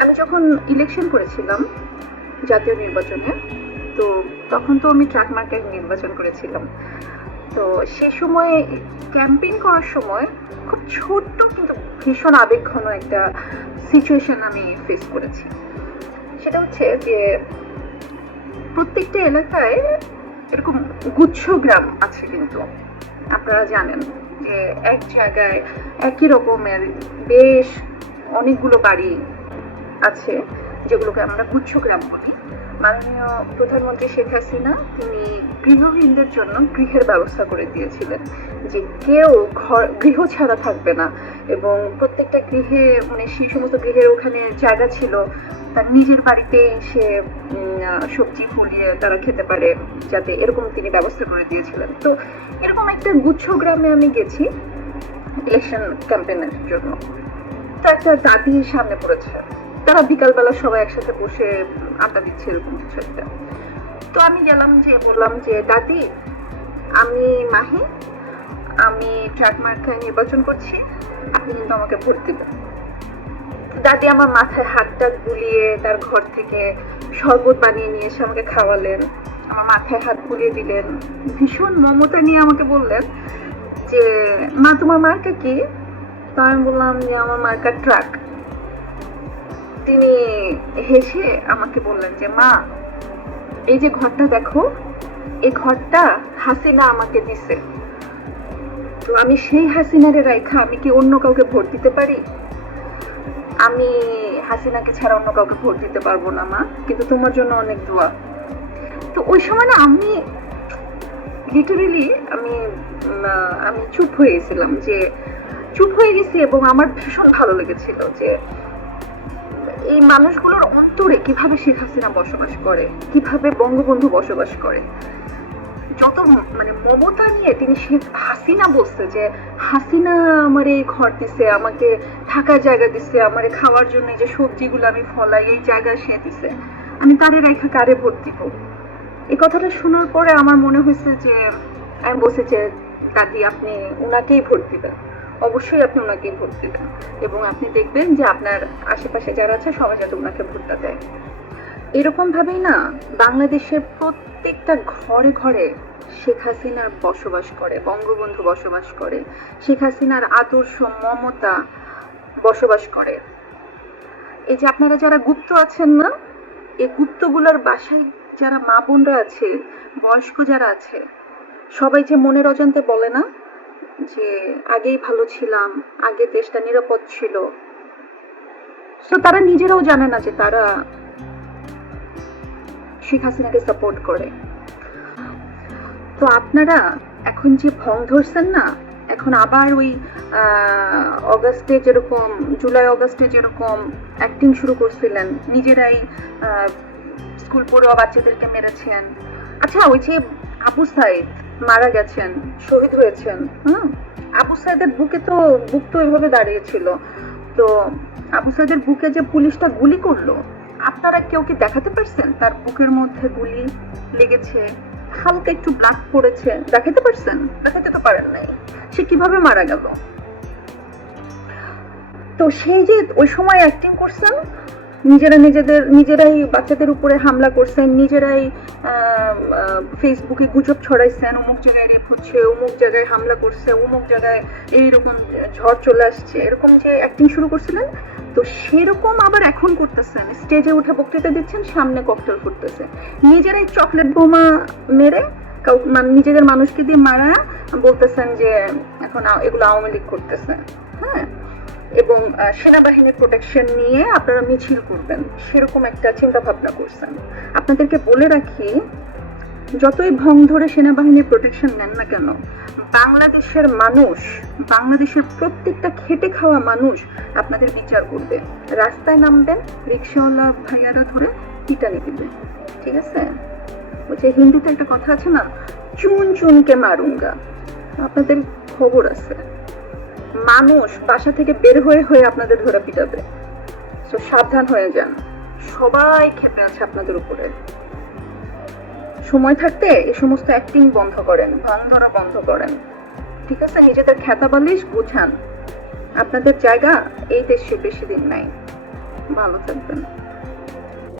আমি যখন ইলেকশন করেছিলাম জাতীয় নির্বাচনে, তো তখন তো আমি ট্রাক মার্কেট নির্বাচন করেছিলাম। তো সে সময় ক্যাম্পেইন করার সময় খুব ছোট্ট কিন্তু ভীষণ আবেগঘন একটা সিচুয়েশন আমি ফেস করেছি। সেটা হচ্ছে যে প্রত্যেকটা এলাকায় এরকম গুচ্ছ গ্রাম আছে, কিন্তু আপনারা জানেন যে এক জায়গায় একই রকমের বেশ অনেকগুলো বাড়ি আছে, যেগুলোকে আমরা গুচ্ছ গ্রাম বলি। মাননীয় প্রধানমন্ত্রী শেখ হাসিনা তিনি গৃহহীনদের জন্য গৃহের ব্যবস্থা করে দিয়েছিলেন, যে কেউ গৃহ ছাড়া থাকবে না। এবং প্রত্যেকটা গৃহে, মানে সেই সমস্ত গৃহের ওখানে জায়গা ছিল, তার নিজের বাড়িতে সে সবজি ফলিয়ে তারা খেতে পারে, যাতে এরকম তিনি ব্যবস্থা করে দিয়েছিলেন। তো এরকম একটা গুচ্ছ গ্রামে আমি গেছি ইলেকশন ক্যাম্পেইনের জন্য। তো একটা দাদি সামনে পড়েছে, তারা বিকালবেলা সবাই একসাথে বসে আড্ডা দিচ্ছে, এরকম কিছু একটা। তো আমি গেলাম, যে বললাম যে দাদি, আমি মাহি, আমি ট্রাক মার্কায় নির্বাচন করছি, আপনি কিন্তু আমাকে ভোট দিবেন। দাদি আমার মাথায় হাতটা বুলিয়ে তার ঘর থেকে শরবত বানিয়ে নিয়ে এসে আমাকে খাওয়ালেন, আমার মাথায় হাত বুলিয়ে দিলেন, ভীষণ মমতা নিয়ে আমাকে বললেন যে মা, তোমার মার্কা কি? তো আমি বললাম যে আমার মার্কা ট্রাক। তিনি হেসে আমাকে বললেন যে মা, এই যে ঘরটা দেখো, এই ঘরটা হাসিনা আমাকে দিছে। তো আমি সেই হাসিনারে রাইখা আমি কি অন্য কাউকে ভোট দিতে পারি? আমি হাসিনাকে ছাড়া অন্য কাউকে ভোট দিতে পারবো না মা, কিন্তু তোমার জন্য অনেক দোয়া। তো ওই সময় না আমি লিটারেলি আমি চুপ হয়ে গেছিলাম, যে চুপ হয়ে গেছি। এবং আমার ভীষণ ভালো লেগেছিল যে এই মানুষগুলোর অন্তরে কিভাবে শেখ হাসিনা বসবাস করে, কিভাবে বঙ্গবন্ধু বসবাস করে। যত মানে মমতা নিয়ে তিনি শেখ হাসিনা বলছে যে হাসিনা আমার এই ঘর দিছে, আমাকে থাকার জায়গা দিছে, আমার খাওয়ার জন্য এই যে সবজিগুলো আমি ফলাই, এই জায়গা সে দিছে, আমি তারে রেখা কারে ভোট দিব? এই কথাটা শোনার পরে আমার মনে হয়েছে যে আমি বলছি যে দাদি, আপনি ওনাকেই ভোট দিবেন, অবশ্যই আপনি ওনাকেই ভোট দিবেন, এবং আপনি দেখবেন যে আপনার আশেপাশে যারা আছে সবাই যাতে ওনাকে ভোটটা দেয়। এরকম ভাবেই না বাংলাদেশের প্রত্যেকটা ঘরে ঘরে শেখ হাসিনার বসবাস করে, বঙ্গবন্ধু বসবাস করে, শেখ হাসিনার আদর্শ মমতা বসবাস করে। এই যে আপনারা যারা গুপ্ত আছেন না, এই গুপ্তগুলোর বাসায় যারা মা বোনরা আছে, বয়স্ক যারা আছে, সবাই যে মনের অজান্তে বলে না যে আগেই ভালো ছিলাম, আগে দেশটা নিরাপদ ছিল, তো তারা নিজেরাও জানে না যে তারা শেখ হাসিনাকে সাপোর্ট করে। তো আপনারা এখন যে ভং ধরছেন না, এখন আবার ওই অগাস্টে যেরকম, জুলাই অগাস্টে যেরকম অ্যাক্টিং শুরু করছিলেন, নিজেরাই স্কুল পড়ুয়া বাচ্চাদেরকে মেরেছেন। আচ্ছা, ওই যে আবু সাইদ মারা গেছেন, শহীদ হয়েছেন, আবু সাইদের বুক তো এভাবে দাঁড়িয়েছিল। তো আবু সাইদের বুকে যে পুলিশটা গুলি করলো, আপনারা কেউ কি দেখাতে পারছেন তার বুকের মধ্যে গুলি লেগেছে, হালকা একটু ব্লাড পড়েছে? দেখাতে পারছেন? দেখাতে তো পারেন নাই। সে কিভাবে মারা গেল? তো সেই যে ওই সময় অ্যাক্টিং করছেন, নিজেরাই বাচ্চাদের উপরে হামলা করছেন, নিজেরাই ফেসবুকে গুজব ছড়াইছেন, অমুক জায়গায় রেপ হচ্ছে, অমুক জায়গায় হামলা করছে, অমুক জায়গায় এইরকম ঝড় চলে আসছে, এরকম যে অ্যাক্টিং শুরু করছিলেন, তো সেরকম আবার এখন করতেছেন। স্টেজে উঠে বক্তৃতা দিচ্ছেন, সামনে ককটেল ফুটতেছে, নিজেরাই চকলেট বোমা মেরে নিজেদের মানুষকে দিয়ে মারা বলতেছেন যে এখন এগুলো আওয়ামী লীগ করতেছে। হ্যাঁ, এবং সেনাবাহিনীর প্রোটেকশন নিয়ে আপনারা মিছিল করবেন, সেরকম একটা চিন্তা ভাবনা করছেন। আপনাদেরকে বলে রাখি, যতই ভং ধরে সেনাবাহিনীর প্রোটেকশন নেন না কেন, বাংলাদেশের মানুষ, বাংলাদেশের প্রত্যেকটা খেটে খাওয়া মানুষ আপনাদের বিচার করবে। রাস্তায় নামবেন, রিক্সাওয়ালা ভাইয়ারা ধরে পিটানি দিবে, ঠিক আছে? ওই যে হিন্দিতে একটা কথা আছে না, চুন চুনকে মারুঙ্গা। আপনাদের খবর আছে, মানুষ বাসা থেকে বের হয়ে হয়ে আপনাদের ধরে পিটাবে। তো সাবধান হয়ে যান, সবাই ক্ষেপে আছে আপনাদের উপরে। সময় থাকতে এই সমস্ত অ্যাক্টিং বন্ধ করেন, ভান ধরা বন্ধ করেন, ঠিক আছে? নিজেদের খেতা বালিশ বুঝান, আপনাদের জায়গা এই দেশে বেশি দিন নাই। ভালো থাকবেন।